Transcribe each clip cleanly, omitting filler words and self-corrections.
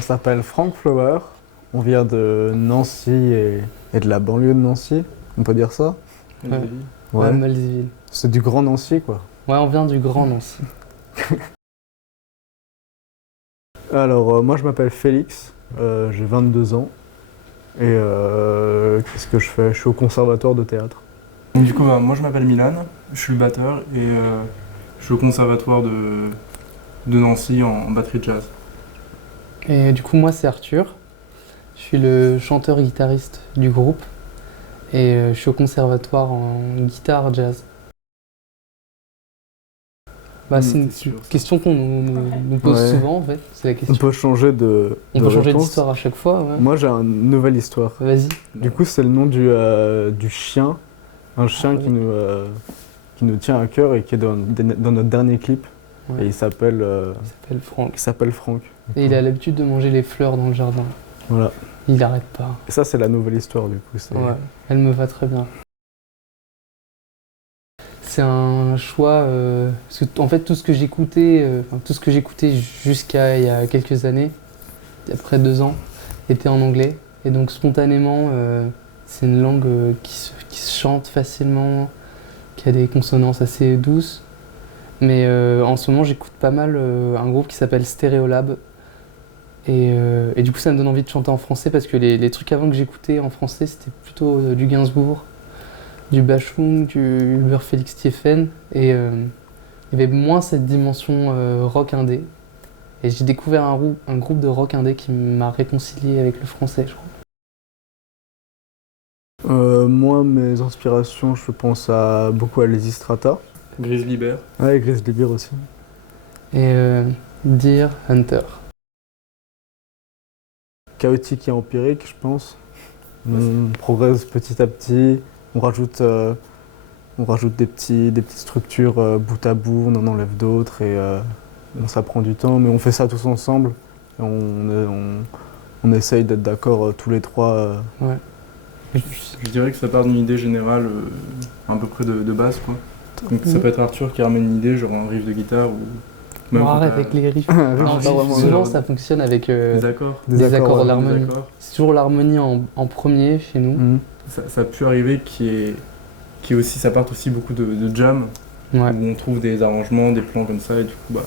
on s'appelle Frank Flower. On vient de Nancy et de la banlieue de Nancy, on peut dire ça? Ouais. Ouais. Malzéville. C'est du Grand Nancy, quoi. Ouais, on vient du Grand Nancy. Alors, moi je m'appelle Félix, j'ai 22 ans. Et qu'est-ce que je fais? Je suis au conservatoire de théâtre. Et du coup, moi je m'appelle Milan, je suis le batteur et je suis au conservatoire de Nancy en batterie de jazz. Et du coup, moi, c'est Arthur. Je suis le chanteur-guitariste du groupe. Et je suis au conservatoire en guitare jazz. C'est une question qu'on nous pose Ouais. souvent, en fait. C'est la On question. peut changer de On peut changer réponse. d'histoire à chaque fois, ouais. Moi j'ai une nouvelle histoire. Vas-y. Du coup, c'est le nom du chien. Un chien oui. qui nous tient à cœur et qui est dans notre dernier clip. Ouais. Et il s'appelle Il s'appelle Franck. Franck. Et il a l'habitude de manger les fleurs dans le jardin. Voilà. Il n'arrête pas. Et ça, c'est la nouvelle histoire du coup. Ouais, elle me va très bien. C'est un choix, parce que en fait tout ce que j'écoutais jusqu'à il y a quelques années, il y a près de 2 ans, était en anglais. Et donc spontanément, c'est une langue qui se chante facilement, qui a des consonances assez douces. Mais en ce moment, j'écoute pas mal un groupe qui s'appelle Stereolab. Et du coup, ça me donne envie de chanter en français parce que les trucs avant que j'écoutais en français, c'était plutôt du Gainsbourg, du Bashung, du Hubert Félix Stephen. Et il y avait moins cette dimension rock indé. Et j'ai découvert un groupe de rock indé qui m'a réconcilié avec le français, je crois. Moi, mes inspirations, je pense beaucoup à Lazy Strata. Grizzly Bear. Ouais, Grizzly Bear aussi. Et Deer Hunter. Chaotique et empirique, je pense. On progresse petit à petit. On rajoute des petites structures bout à bout, on en enlève d'autres et ça prend du temps, mais on fait ça tous ensemble. Et on essaye d'être d'accord tous les trois. Ouais. Je dirais que ça part d'une idée générale à peu près de base, quoi. Donc ça peut être Arthur qui ramène une idée, genre un riff de guitare ou même On quand arrête t'as avec les riffs. Non, Non, pas vraiment, souvent ouais. ça fonctionne avec des accords. des accords ouais, d'harmonie. Des accords. C'est toujours l'harmonie en premier chez nous. Mhm. Ça a pu arriver qui aussi, ça parte aussi beaucoup de jam, Ouais. où on trouve des arrangements, des plans comme ça, et du coup,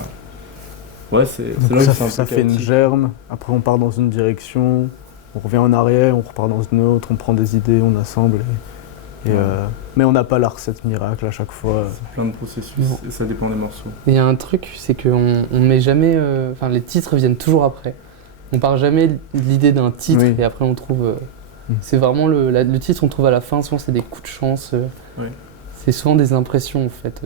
ouais, c'est Donc là où ça, c'est un peu ça fait une chaotique. germe, après on part dans une direction, on revient en arrière, on repart dans une autre, on prend des idées, on assemble. Mais on n'a pas la recette miracle à chaque fois. C'est plein de processus, Non. et ça dépend des morceaux. Il y a un truc, c'est qu'on met jamais. Les titres viennent toujours après. On part jamais de l'idée d'un titre Oui. et après on trouve. Mm. C'est vraiment le titre, on trouve à la fin, souvent c'est des coups de chance. Ouais. C'est souvent des impressions en fait.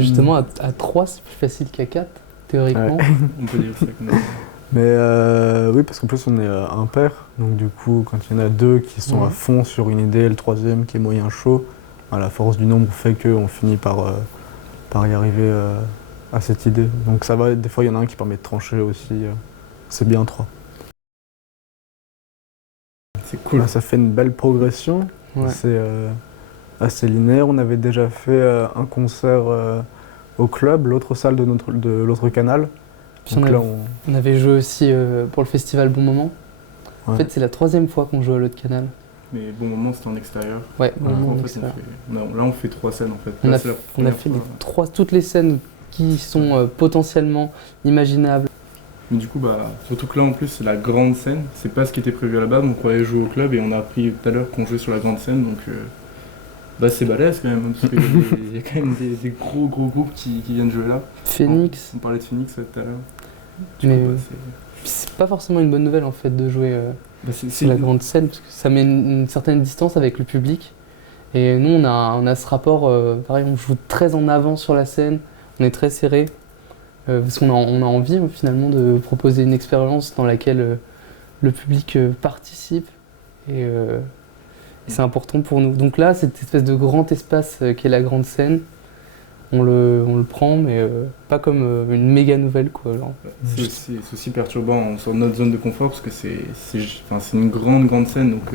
Justement, à 3, c'est plus facile qu'à 4, théoriquement. Ouais. On peut dire ça comme ça. Mais oui, parce qu'en plus on est impair, donc du coup quand il y en a deux qui sont à fond sur une idée, le troisième qui est moyen chaud, la force du nombre fait qu'on finit par y arriver à cette idée. Donc ça va, des fois il y en a un qui permet de trancher aussi, c'est bien 3. C'est cool. Ça fait une belle progression, Ouais. c'est assez linéaire. On avait déjà fait un concert au club, l'autre salle de l'autre canal. Puis Donc là, on avait joué aussi pour le festival Bon Moment. En Ouais. fait, c'est la 3e fois qu'on joue à l'autre canal. Mais bon moment, c'était en extérieur. Ouais, Bon Ouais. Moment En en fait, extérieur. là, on fait 3 scènes en fait. On Là, a, c'est la on a première fait fois. toutes les scènes qui sont potentiellement imaginables. Mais du coup, surtout que là en plus, c'est la grande scène. C'est pas ce qui était prévu à la base. On croyait jouer au club et on a appris tout à l'heure qu'on jouait sur la grande scène. Donc, c'est balèze quand même. Hein, parce qu'il y a quand même des gros groupes qui viennent jouer là. Phoenix, On parlait de Phoenix tout à l'heure. mais C'est- c'est pas forcément une bonne nouvelle en fait de jouer c'est sur la grande scène parce que ça met une certaine distance avec le public. Et nous, on a ce rapport, pareil, on joue très en avant sur la scène, on est très serré. Parce qu'on on a envie finalement de proposer une expérience dans laquelle le public participe et c'est important pour nous. Donc là, cette espèce de grand espace qu'est la grande scène, on le prend, mais pas comme une méga nouvelle, quoi. Genre. C'est aussi perturbant, on sort de notre zone de confort parce que c'est une grande scène. Donc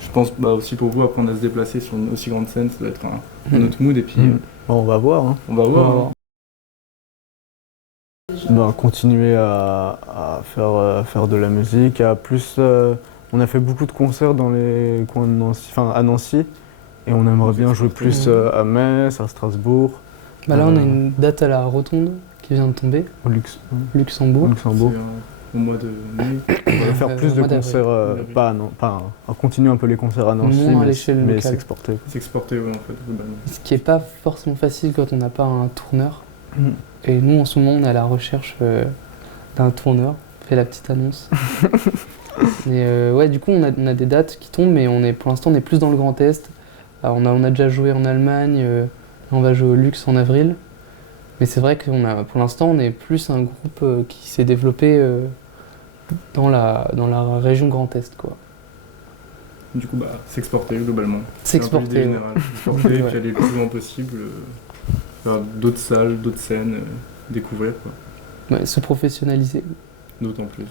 je pense aussi pour vous, apprendre à se déplacer sur une aussi grande scène, ça doit être un autre mood. Et puis Bon, on va voir. Hein. on va voir. On va voir. Continuer à faire de la musique, on a fait beaucoup de concerts dans les coins de Nancy, enfin à Nancy, et on aimerait bien jouer plus à Metz, à Strasbourg. Bah là, on a une date à la Rotonde qui vient de tomber, Au Luxembourg. Luxembourg. Au mois de mai. On va faire plus de mois d'avril. concerts, à continuer un peu les concerts à Nancy, Moins à mais l'échelle locale. s'exporter. S'exporter, ouais, en fait, globalement. Ce qui n'est pas forcément facile quand on n'a pas un tourneur. Mm. Et nous, en ce moment, on est à la recherche d'un tourneur. On fait la petite annonce. Mais ouais, du coup, on a des dates qui tombent, mais pour l'instant, on est plus dans le Grand Est. Alors, on a déjà joué en Allemagne, on va jouer au Luxe en avril. Mais c'est vrai que pour l'instant, on est plus un groupe qui s'est développé dans la région Grand Est, quoi. Du coup, s'exporter globalement. S'exporter, C'est un peu l'idée ouais. générale. S'exporter, Ouais. puis aller le plus loin possible, faire d'autres salles, d'autres scènes, découvrir, quoi. Ouais, se professionnaliser. D'autant plus.